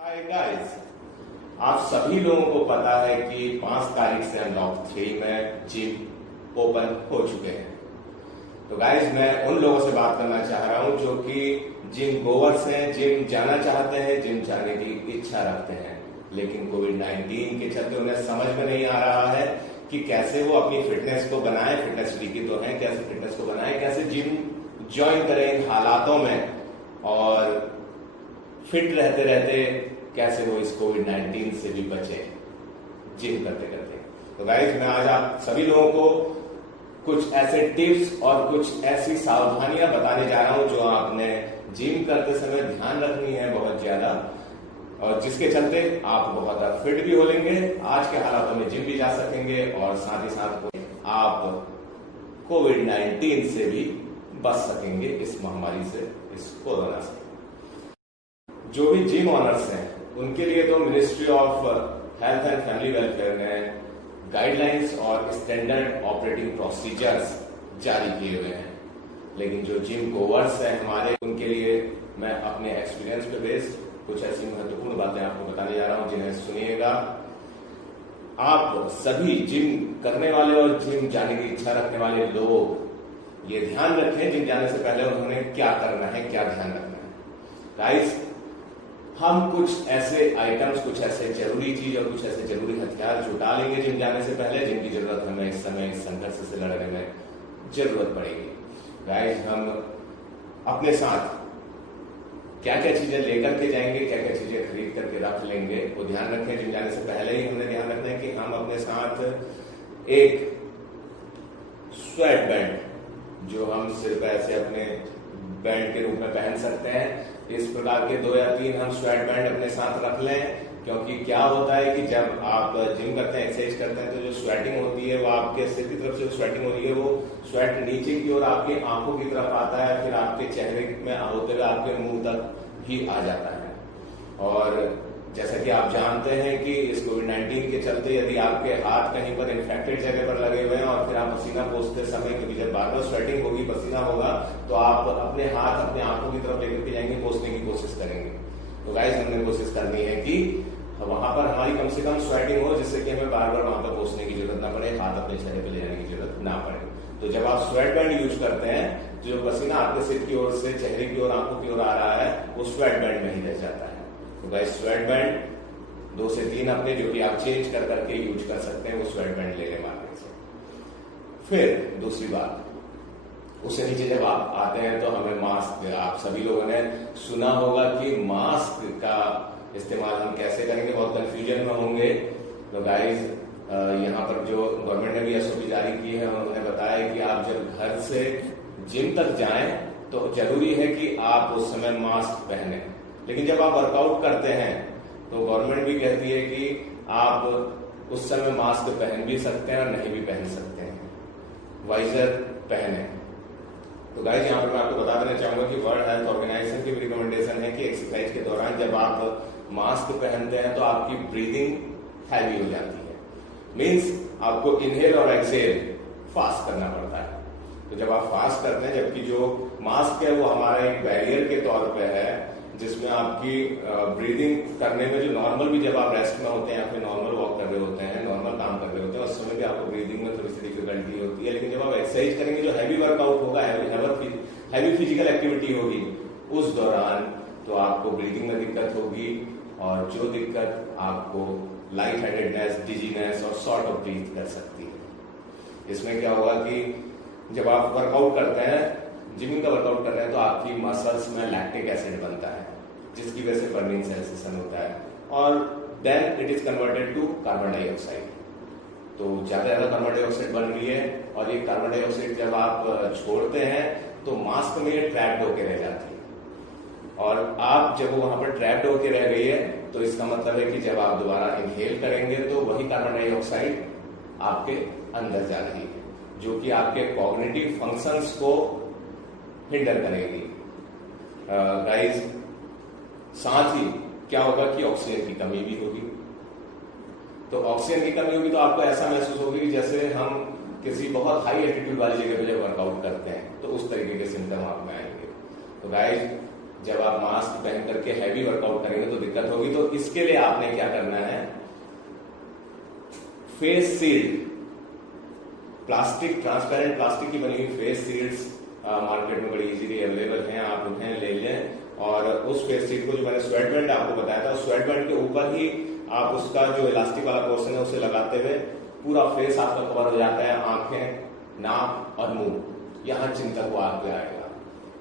Hi guys, आप सभी लोगों को पता है कि 5 तारीख से अनलॉक 3 में जिम ओपन हो चुके हैं। तो गाइस, मैं उन लोगों से बात करना चाह रहा हूं जो कि जिम गोवर्स हैं, जिम जाना चाहते हैं, जिम जाने की इच्छा रखते हैं, लेकिन कोविड-19 के चलते उन्हें समझ में नहीं आ रहा है कि कैसे वो अपनी फिटनेस को बनाए। फिटनेस फ्रीकी तो है, कैसे फिटनेस को बनाए, कैसे जिम ज्वाइन करें इन हालातों में और फिट रहते रहते कैसे वो इस कोविड-19 से भी बचे जिम करते करते। तो गाइस, मैं आज आप सभी लोगों को कुछ ऐसे टिप्स और कुछ ऐसी सावधानियां बताने जा रहा हूं जो आपने जिम करते समय ध्यान रखनी है बहुत ज्यादा, और जिसके चलते आप बहुत फिट भी हो लेंगे, आज के हालातों में जिम भी जा सकेंगे और साथ ही साथ आप कोविड-19 से भी बच सकेंगे, इस महामारी से, इस कोरोना से। जो भी जिम ऑनर्स हैं उनके लिए तो ministry of health and family welfare ने गाइडलाइंस और स्टैंडर्ड ऑपरेटिंग प्रोसीजर्स जारी किए हुए हैं, लेकिन जो जिम गोवर्स हैं हमारे, उनके लिए मैं अपने एक्सपीरियंस पे बेस्ड कुछ ऐसी महत्वपूर्ण बातें आपको बताने जा रहा हूं जिन्हें सुनिएगा। आप सभी जिम करने वाले और जिम जाने की इच्छा रखने वाले लोग ये ध्यान रखें जिम जाने से पहले उन्होंने क्या करना है, क्या ध्यान रखना है। गाइस, हम कुछ ऐसे आइटम्स, कुछ ऐसे जरूरी चीज और कुछ ऐसे जरूरी हथियार जुटा लेंगे जिम जाने से पहले, जिनकी जरूरत हमें इस समय इस संघर्ष से लड़ने में जरूरत पड़ेगी। गाइस, हम अपने साथ क्या क्या चीजें लेकर के जाएंगे, क्या क्या चीजें खरीद करके रख लेंगे, वो ध्यान रखें। जिम जाने से पहले ही हमने ध्यान रखना है कि हम अपने साथ एक स्वेट बैंड, जो हम सिर्फ ऐसे अपने बैंड के रूप में पहन सकते हैं, इस प्रकार के 2 या 3 हम स्वेट बैंड अपने साथ रख लें। क्योंकि क्या होता है कि जब आप जिम करते हैं, एक्सरसाइज करते हैं, तो जो स्वेटिंग होती है वो आपके सिर की तरफ से स्वेटिंग हो रही है, वो स्वेट नीचे की ओर आपकी आंखों की तरफ आता है, फिर आपके चेहरे में होते हुए आपके मुंह तक भी आ जाता है। और जैसा कि आप जानते हैं कि इस कोविड-19 के चलते यदि आपके हाथ कहीं पर इन्फेक्टेड जगह पर लगे हुए हैं और फिर आप पसीना पोंछते समय, क्योंकि जब बार बार स्वेटिंग होगी, पसीना होगा, तो आप अपने हाथ अपने आंखों की तरफ लेकर के जाएंगे, पोंछने की कोशिश करेंगे। तो गाइस, हमने कोशिश करनी है कि वहां पर हमारी कम से कम स्वेटिंग हो, जिससे कि हमें बार बार वहां पर पोंछने की जरूरत ना पड़े, हाथ अपने चेहरे पर ले जाने की जरूरत ना पड़े। तो जब आप स्वेट बैंड यूज करते हैं, जो पसीना आपके सिर की ओर से चेहरे की ओर, आंखों की ओर आ रहा है, वो स्वेट बैंड में ही रह जाता है। तो गाइस, स्वेट बैंड 2 से 3 अपने, जो कि आप चेंज कर करके यूज कर सकते हैं, वो स्वेट बैंड ले लें मार्केट से। फिर दूसरी बात, उससे नीचे जब आप आते हैं तो हमें मास्क, आप सभी लोगों ने सुना होगा कि मास्क का इस्तेमाल हम कैसे करेंगे, बहुत कंफ्यूजन में होंगे। तो गाइस, यहाँ पर जो गवर्नमेंट ने भी एसओपी जारी की है, उन्होंने बताया कि आप जब घर से जिम तक जाएं तो जरूरी है कि आप उस समय मास्क पहने, लेकिन जब आप वर्कआउट करते हैं तो गवर्नमेंट भी कहती है कि आप उस समय मास्क पहन भी सकते हैं और नहीं भी पहन सकते हैं, वाइजर पहने। तो गाइस, यहाँ पर मैं आपको बता देना चाहूंगा कि वर्ल्ड हेल्थ ऑर्गेनाइजेशन की भी रिकमेंडेशन है कि एक्सरसाइज के दौरान जब आप मास्क पहनते हैं तो आपकी ब्रीदिंग हैवी हो जाती है, मीन्स आपको इनहेल और एक्सहेल फास्ट करना पड़ता है। तो जब आप फास्ट करते हैं, जबकि जो मास्क है वो हमारा एक बैरियर के तौर पे है, जिसमें आपकी ब्रीदिंग करने में, जो नॉर्मल भी जब आप रेस्ट में होते हैं या फिर नॉर्मल वॉक कर रहे होते हैं, नॉर्मल काम कर रहे होते हैं, उस समय भी आपको ब्रीदिंग में थोड़ी सी डिफिकल्टी होती है। लेकिन जब आप एक्सरसाइज करेंगे, जो हैवी वर्कआउट होगा, हैवी फिजिकल एक्टिविटी होगी, उस दौरान तो आपको ब्रीदिंग में दिक्कत होगी, और जो दिक्कत आपको लाइट हेडेडनेस, डिजीनेस और शॉर्ट ऑफ ब्रीथ कर सकती है। इसमें क्या होगा कि जब आप वर्कआउट करते हैं, जिमिंग का वर्कआउट कर रहे हैं, तो आपकी मसल्स में लैक्टिक एसिड बनता है, जिसकी वजह से बर्निंग सेंसेशन होता है, और then it is converted to carbon dioxide. तो ज्यादा कार्बन डाइऑक्साइड बन रही है, और ये कार्बन डाइऑक्साइड जब आप छोड़ते हैं तो मास्क में ये ट्रैप्ड होकर रह जाती है, और आप जब वहां पर ट्रैप्ड होकर रह गई है, तो इसका मतलब है कि जब आप दोबारा इनहेल करेंगे तो वही कार्बन डाइऑक्साइड आपके अंदर जा रही है, जो कि आपके कॉग्निटिव फंक्शंस को हिंडर करेगी। गाइस, साथ ही क्या होगा कि ऑक्सीजन की कमी भी होगी। तो ऑक्सीजन की कमी होगी तो आपको ऐसा महसूस होगी कि जैसे हम किसी बहुत हाई एल्टीट्यूड वाली जगह पे जब वर्कआउट करते हैं, तो उस तरीके के सिम्टम आप में आएंगे। तो गाइस, जब आप मास्क पहन करके हैवी वर्कआउट करेंगे तो दिक्कत होगी। तो तो इसके लिए आपने क्या करना है, face shield, plastic, transparent plastic की बनी हुई फेस शील्ड्स मार्केट में बड़ी इजीली अवेलेबल हैं, आप उन्हें ले लें। और उस फेस शील्ड को जो मैंने स्वेट बैंड आपको बताया था, उस स्वेट बैंड के ऊपर ही आप उसका जो इलास्टिक वाला पोर्शन है उसे लगाते हुए पूरा फेस आपका कवर हो जाता है, आंखें, नाक और मुंह, यहां चिन तक वो आपके आएगा।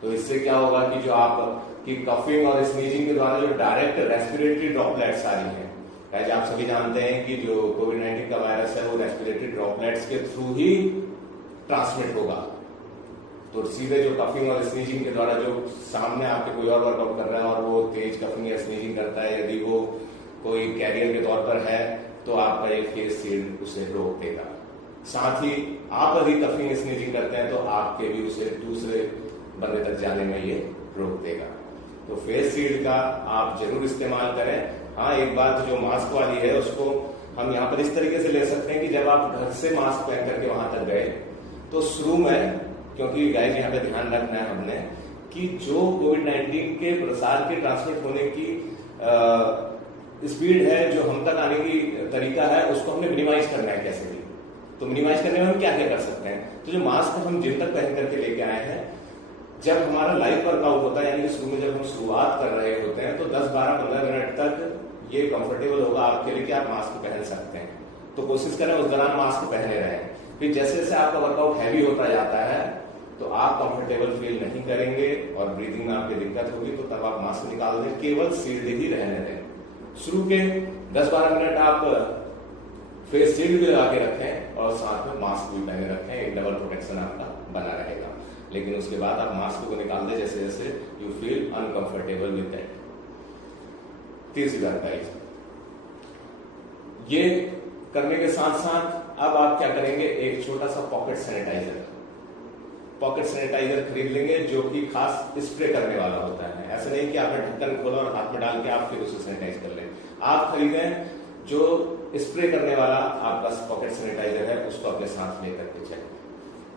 तो इससे क्या होगा कि जो आपकी कफिंग और स्नीजिंग के द्वारा जो डायरेक्ट रेस्पिरेटरी ड्रॉपलेट्स आ रही हैं, गाइस आप सभी जानते हैं कि जो कोविड-19 का वायरस है वो रेस्पिरेटरी ड्रॉपलेट्स के थ्रू ही ट्रांसमिट होगा। तो सीधे जो कफिंग और स्नीजिंग के द्वारा जो सामने आपके कोई और वर्कआउट कर रहा है और वो तेज कफिंग या स्नीजिंग करता है, यदि वो कोई कैरियर के तौर पर है, तो आपका एक फेस शील्ड उसे रोक देगा। साथ ही आप यदि कफिंग स्नीजिंग करते हैं तो आपके भी उसे दूसरे बंदे तक जाने में ये रोक देगा। तो फेस शील्ड का आप जरूर इस्तेमाल करें। हाँ, एक बात जो मास्क वाली है उसको हम यहाँ पर इस तरीके से ले सकते हैं कि जब आप घर से मास्क पहन करके वहां तक गए तो शुरू में, क्योंकि गाइस यहाँ पे ध्यान रखना है हमने कि जो कोविड-19 के प्रसार के ट्रांसमिट होने की स्पीड है, जो हम तक आने की तरीका है, उसको हमने मिनिमाइज करना है कैसे भी। तो मिनिमाइज करने में हम क्या क्या कर सकते हैं, तो जो मास्क हम जिम तक पहन करके लेके आए हैं, जब हमारा लाइव वर्कआउट होता है, यानी कि शुरू में जब हम शुरुआत कर रहे होते हैं, तो 10, 12, 15 मिनट तक ये कंफर्टेबल होगा आपके लिए कि आप मास्क पहन सकते हैं। तो कोशिश करें उस दौरान मास्क पहने रहें। फिर जैसे जैसे आपका वर्कआउट हैवी होता जाता है तो आप कंफर्टेबल फील नहीं करेंगे और ब्रीदिंग में आपकी दिक्कत होगी, तो तब आप मास्क निकाल दें, केवल शील्ड ही रहने दें। शुरू के 10-12 मिनट आप फेस शील्ड भी लगा के रखें और साथ में मास्क भी पहने रखें, एक डबल प्रोटेक्शन आपका बना रहेगा। लेकिन उसके बाद आप मास्क को निकाल दें जैसे जैसे you feel uncomfortable with that. तीसरी जानकारी, ये करने के साथ साथ अब आप क्या करेंगे, एक छोटा सा पॉकेट सैनिटाइजर खरीद लेंगे जो कि खास स्प्रे करने वाला होता है। ऐसा नहीं कि आपने ढक्कन खोला और हाथ में डाल के आप फिर उसे सैनिटाइज कर लें। आप खरीदें जो स्प्रे करने वाला आपका पॉकेट सैनिटाइजर है, उसको अपने साथ लेकर के चलें।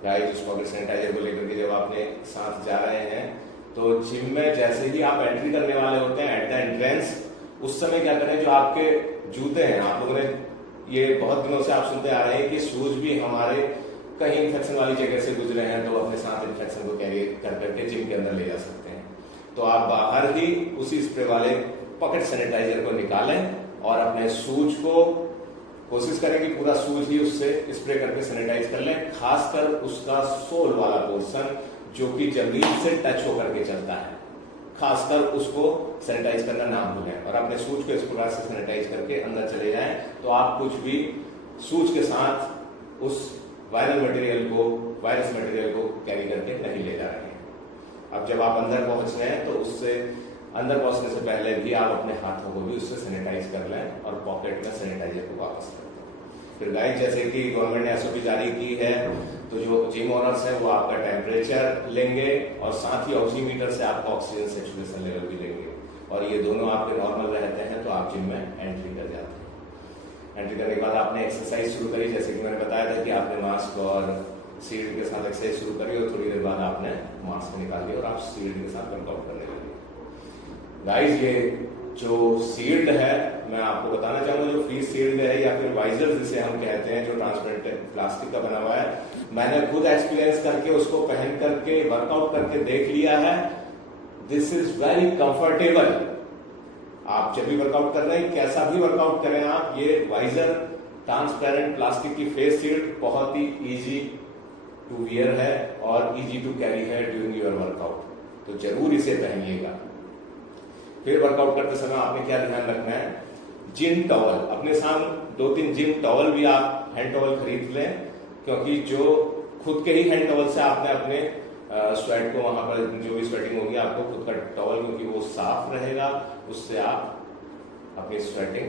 गाइस, उस पॉकेट सैनिटाइजर को लेकर के जब आपने साथ जा रहे हैं तो जिम में जैसे ही आप एंट्री करने वाले होते हैं एट द एंट्रेंस, उस समय क्या करें, जो आपके जूते हैं, आप लोगों ने ये बहुत दिनों से आप सुनते आ रहे हैं कि शूज भी हमारे कहीं इन्फेक्शन वाली जगह से गुजरे हैं तो अपने साथ इन्फेक्शन को कैरी कर करके जिम के अंदर ले जा सकते हैं। तो आप बाहर ही उसी स्प्रे वाले पॉकेट सैनिटाइजर को निकालें और अपने शूज को कोशिश करें कि पूरा शूज ही उससे स्प्रे करके सैनिटाइज कर लें, खासकर उसका सोल वाला पोर्शन जो कि जमीन से टच होकर के चलता है, खासकर उसको सैनिटाइज करना ना भूलें। और अपने शूज को इस प्रकार से सैनिटाइज करके अंदर चले जाएं तो आप कुछ भी शूज के साथ उस वायरस मटेरियल को कैरी करके नहीं ले जा रहे हैं। अब जब आप अंदर पहुंच गए तो उससे अंदर पहुंचने से पहले भी आप अपने हाथों को भी उससे सैनिटाइज कर लें और पॉकेट में सैनिटाइजर को वापस कर दें। फिर गाइस, जैसे कि गवर्नमेंट ने एसओपी जारी की है, तो जो जिम ओनर्स है वो आपका टेम्परेचर लेंगे और साथ ही ऑक्सीमीटर से आपका ऑक्सीजन सेचुरेशन लेवल भी लेंगे, और ये दोनों आपके नॉर्मल रहते हैं तो आप जिम में एंट्री कर जाते हैं। एंट्री करने के बाद आपने एक्सरसाइज शुरू करी, जैसे कि मैंने बताया था कि आपने मास्क और शील्ड के साथ एक्सरसाइज शुरू करी और थोड़ी देर बाद आपने मास्क निकाल दिया और आप शील्ड के साथ वर्कआउट करने लगे। गाइस, ये जो शील्ड है मैं आपको बताना चाहूंगा, जो फेस शील्ड है या फिर वाइजर जिसे हम कहते हैं, जो ट्रांसपेरेंट प्लास्टिक का बना हुआ है, मैंने खुद एक्सपीरियंस करके उसको पहन करके वर्कआउट करके देख लिया है। This is very comfortable. आप जब भी वर्कआउट कर रहे हैं, कैसा भी वर्कआउट करें आप, ये वाइजर ट्रांसपेरेंट प्लास्टिक की फेस शील्ड बहुत ही इजी टू वियर है और इजी टू कैरी है ड्यूरिंग योर वर्कआउट, तो जरूर इसे पहनिएगा। फिर वर्कआउट करते समय आपने क्या ध्यान रखना है, जिम टॉवल अपने साथ 2-3 जिम टॉवल भी आप हैंड टॉवल खरीद लें, क्योंकि जो खुद के ही हैंड टॉवल से आपने अपने स्वेट को वहां पर जो भी स्वेटिंग होगी आपको खुद का टॉवल, क्योंकि वो साफ रहेगा, उससे आप अपनी स्वेटिंग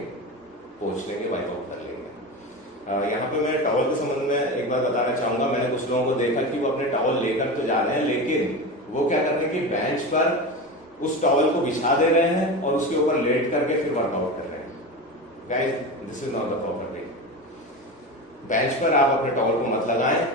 पोंछ लेंगे, वाइप आउट कर लेंगे। यहाँ पे मैं टॉवल के संबंध में एक बात बताना चाहूंगा। मैंने कुछ लोगों को देखा कि वो अपने टॉवल लेकर तो जा रहे हैं, लेकिन वो क्या कर रहे हैं कि बेंच पर उस टॉवल को बिछा दे रहे हैं और उसके ऊपर लेट करके फिर वर्कआउट कर रहे हैं। Guys, this is not the proper way. Bench पर आप अपने टॉवल को मत लगाएं,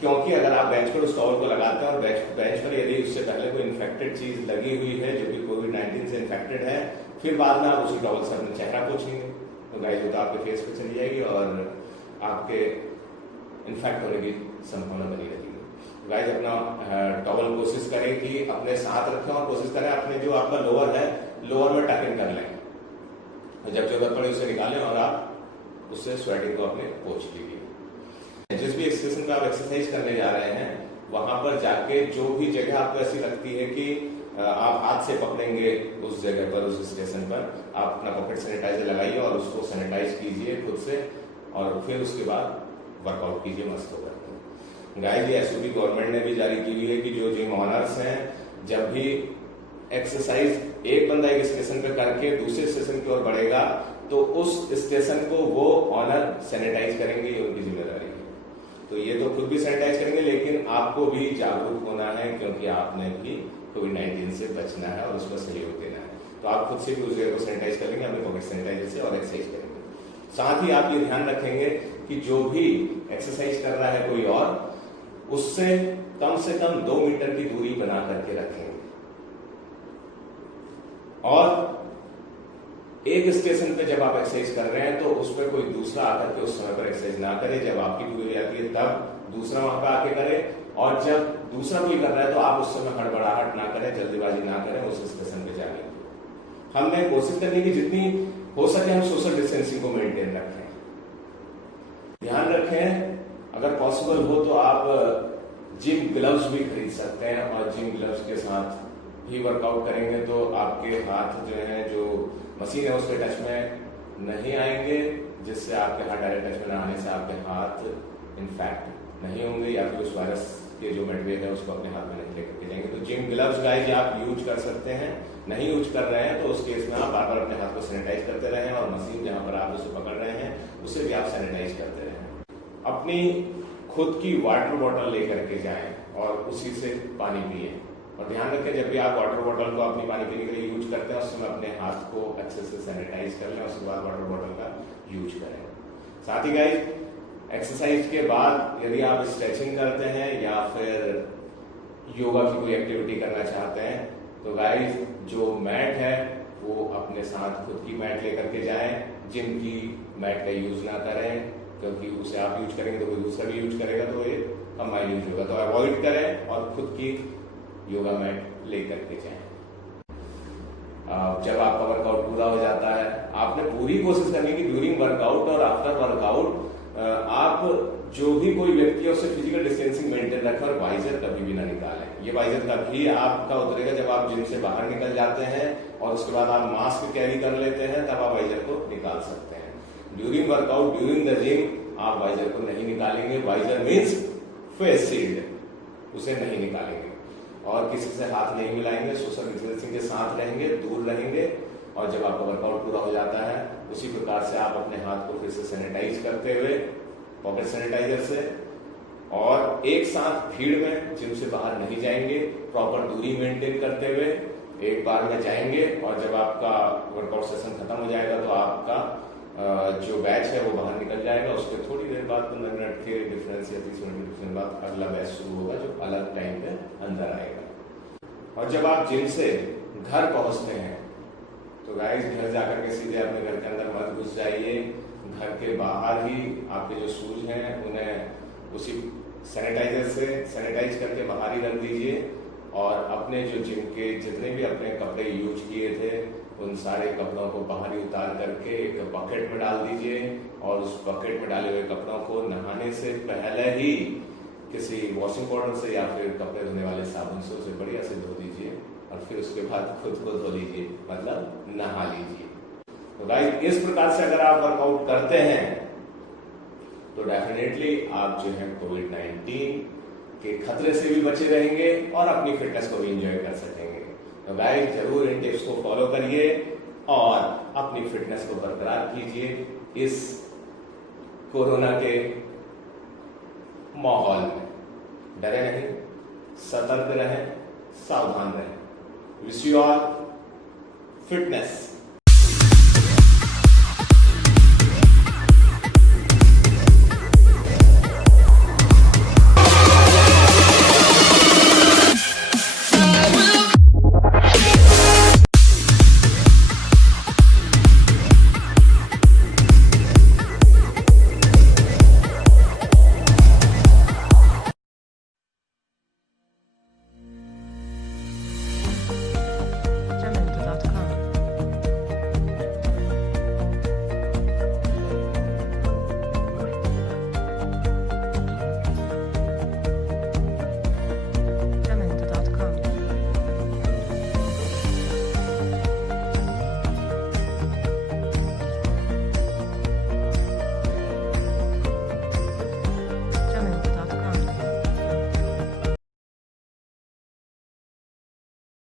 क्योंकि अगर आप बेंच पर उस टॉवल को लगाते हैं और बेंच पर यदि उससे पहले कोई इन्फेक्टेड चीज लगी हुई है जो कि कोविड-19 से इन्फेक्टेड है, फिर बाद में आप उसी टॉवल से अपना चेहरा पोंछेंगे तो गाइस वो तो आपके फेस पे चली जाएगी और आपके इन्फेक्ट होने की संभावना बनी रहेगी। गाइस अपना टॉवल कोशिश करें कि अपने साथ रखें और कोशिश करें अपने जो आपका लोअर है, लोअर में टक इन कर लें। जब जरूरत पड़े उसे निकालें और आप उससे स्वेटिंग को अपने पोंछ लीजिए। जिस भी स्टेशन पे आप एक्सरसाइज करने जा रहे हैं वहां पर जाके जो भी जगह आपको ऐसी लगती है कि आप हाथ से पकड़ेंगे उस जगह पर, उस स्टेशन पर आप अपना पॉकेट सैनिटाइजर लगाइए और उसको सैनिटाइज कीजिए खुद से और फिर उसके बाद वर्कआउट कीजिए मस्त होकर। गाइस ये एसओपी गवर्नमेंट ने भी जारी की हुई है कि जो जिम ऑनर्स हैं जब भी एक्सरसाइज एक बंदा एक स्टेशन पे करके दूसरे स्टेशन की ओर बढ़ेगा तो उस स्टेशन को वो ऑनर सैनिटाइज करेंगे, ये उनकी जिम्मेदारी है। तो ये तो खुद भी सैनिटाइज करेंगे लेकिन आपको भी जागरूक होना है क्योंकि आपने भी कोविड-19 से बचना है और उसको सहयोग देना है। तो आप खुद से भी उस जगह को सैनिटाइज कर लेंगे अपने पॉकेट सैनिटाइजर से और एक्सरसाइज करेंगे। साथ ही आप ये ध्यान रखेंगे कि जो भी एक्सरसाइज कर रहा है कोई और उससे कम 2 मीटर की दूरी बना करके रखेंगे और एक स्टेशन पे जब आप एक्सरसाइज कर रहे हैं तो उस पर कोई दूसरा आकर के उस समय पर एक्सरसाइज ना करे। जब आपकी पूरी आती है तब दूसरा वहां पर आके करे और जब दूसरा कोई कर रहा है तो आप उस समय हड़बड़ाहट ना करें, जल्दीबाजी ना करें उस स्टेशन पे जाने की। हमने कोशिश करनी की जितनी हो सके हम सोशल डिस्टेंसिंग को मेंटेन रखें। ध्यान रखें अगर पॉसिबल हो तो आप जिम ग्लव्स भी खरीद सकते हैं और जिम ग्लव्स के साथ ही वर्कआउट करेंगे तो आपके हाथ जो है, जो मशीन है उसके टच में नहीं आएंगे, जिससे आपके हाथ डायरेक्ट टच में न आने से आपके हाथ इन्फेक्ट नहीं होंगे या फिर उस वायरस के जो मेडवेव है उसको अपने हाथ में नहीं लेकर के जाएंगे। तो जिम ग्लव्स गाइस आप यूज कर सकते हैं। नहीं यूज कर रहे हैं तो उस केस में आप बार बार अपने हाथ को सैनिटाइज करते रहें और मशीन जहां पर आप उसे पकड़ रहे हैं उसे भी आप सैनिटाइज करते रहें। अपनी खुद की वाटर बॉटल लेकर के जाएं और उसी से पानी पिए और ध्यान रखें जब भी आप वाटर बॉटल को अपनी पानी पीने के लिए यूज करते हैं उस समय अपने हाथ को अच्छे से सैनिटाइज कर लें, उसके बाद वाटर बॉटल का यूज करें। साथ ही गाइस एक्सरसाइज के बाद यदि आप स्ट्रेचिंग करते हैं या फिर योगा की कोई एक्टिविटी करना चाहते हैं तो गाइस जो मैट है वो अपने साथ खुद की मैट लेकर के जाएं। जिम की मैट का यूज ना करें क्योंकि उसे आप यूज करेंगे तो कोई दूसरा भी यूज करेगा तो ये कंबाइन यूज होगा। तो अवॉइड करें और खुद की योगा मैट लेकर के जाएं। जब आपका वर्कआउट पूरा हो जाता है आपने पूरी कोशिश करनी की ड्यूरिंग वर्कआउट और आफ्टर वर्कआउट आप जो भी कोई व्यक्ति है उससे फिजिकल डिस्टेंसिंग मेंटेन रखें और वाइजर कभी भी ना निकालें। ये वाइजर कभी आपका उतरेगा जब आप जिम से बाहर निकल जाते हैं और उसके बाद आप मास्क कैरी कर लेते हैं तब आप वाइजर को निकाल सकते हैं। During workout, during the gym आप वाइजर को नहीं निकालेंगे। वाइजर मीन्स फेस शील्ड, उसे नहीं निकालेंगे और किसी से हाथ नहीं मिलाएंगे, सोशल डिस्टेंसिंग के साथ रहेंगे, दूर रहेंगे और जब आपका वर्कआउट पूरा हो जाता है उसी प्रकार से आप अपने हाथ को फिर से सैनिटाइज करते हुए पॉकेट सैनिटाइजर से और एक साथ भीड़ में जिम से बाहर नहीं जाएंगे, प्रॉपर दूरी मेंटेन करते हुए एक बार में जाएंगे और जब आपका वर्कआउट सेशन खत्म हो जाएगा तो आपका जो बैच है वो बाहर निकल जाएगा। उसके थोड़ी देर बाद 15 मिनट के डिफरेंस या 30 मिनट के डिफरेंस बाद अगला बैच शुरू होगा जो अलग टाइम पे अंदर आएगा। और जब आप जिम से घर पहुंचते हैं तो गाइस घर जाकर के सीधे अपने घर के अंदर मत घुस जाइए। घर के बाहर ही आपके जो शूज हैं उन्हें उसी सैनिटाइजर से सैनिटाइज करके बाहर ही रख दीजिए और अपने जो जिम के जितने भी अपने कपड़े यूज किए थे उन सारे कपड़ों को बाहर ही उतार करके एक बकेट में डाल दीजिए और उस बकेट में डाले हुए कपड़ों को नहाने से पहले ही किसी वॉशिंग पाउडर से या फिर कपड़े धोने वाले साबुन से उसे बढ़िया से धो दीजिए और फिर उसके बाद खुद को धो लीजिए, मतलब नहा लीजिए। तो गाइस इस प्रकार से अगर आप वर्कआउट करते हैं तो डेफिनेटली आप जो है कोविड-19 के खतरे से भी बचे रहेंगे और अपनी फिटनेस को भी एंजॉय कर सकेंगे। तो गाइस जरूर इन टिप्स को फॉलो करिए और अपनी फिटनेस को बरकरार कीजिए इस कोरोना के माहौल में। डरे नहीं, सतर्क रहें, सावधान रहें। Wish you all fitness.